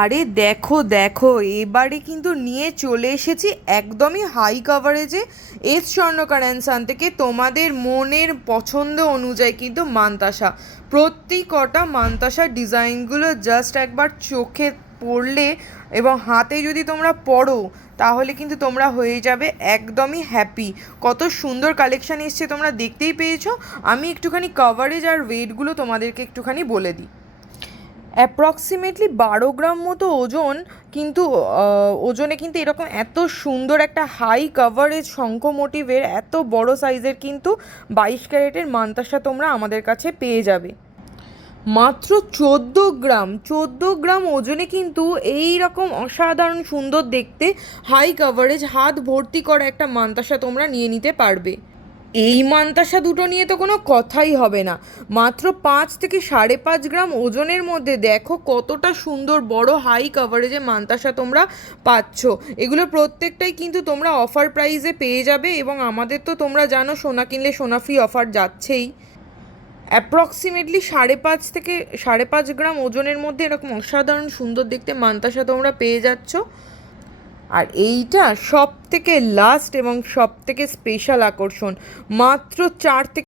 আরে দেখো দেখো, এবারে কিন্তু নিয়ে চলে এসেছি একদমই হাই কাভারেজে এস স্বর্ণকার অ্যান্ড সান থেকে তোমাদের মনের পছন্দ অনুযায়ী কিন্তু মান্তাসা। প্রতি কটা মান্তাসার ডিজাইনগুলো জাস্ট একবার চোখে পড়লে এবং হাতে যদি তোমরা পড়ো তাহলে কিন্তু তোমরা হয়ে যাবে একদমই হ্যাপি। কত সুন্দর কালেকশান এসছে তোমরা দেখতেই পেয়েছো। আমি একটুখানি কাভারেজ আর ওয়েটগুলো তোমাদেরকে একটুখানি বলে দিই। অ্যাপ্রক্সিমেটলি 12 গ্রাম মতো ওজন, কিন্তু ওজনে কিন্তু এরকম এত সুন্দর একটা হাই কাভারেজ শঙ্খ মোটিভের এত বড় সাইজের কিন্তু 22 ক্যারেটের মান্তাসা তোমরা আমাদের কাছে পেয়ে যাবে মাত্র 14 গ্রাম। 14 গ্রাম ওজনে কিন্তু এই রকম অসাধারণ সুন্দর দেখতে হাই কাভারেজ হাত ভর্তি করা একটা মান্তাসা তোমরা নিয়ে নিতে পারবে। এই মান্তাসা দুটো নিয়ে তো কোনো কথাই হবে না। মাত্র 5 থেকে 5.5 গ্রাম ওজনের মধ্যে দেখো কতটা সুন্দর বড় হাই কাভারেজে মান্তাসা তোমরা পাচ্ছ। এগুলো প্রত্যেকটাই কিন্তু তোমরা অফার প্রাইসে পেয়ে যাবে, এবং আমাদের তো তোমরা জানো সোনা কিনলে সোনা ফ্রি অফার যাচ্ছেই। অ্যাপ্রক্সিমেটলি 5.5 থেকে 5.5 গ্রাম ওজনের মধ্যে এরকম অসাধারণ সুন্দর দেখতে মান্তাসা তোমরা পেয়ে যাচ্ছ। আর এইটা সব থেকে লাস্ট এবং সব থেকে স্পেশাল আকর্ষণ, মাত্র 4 থেকে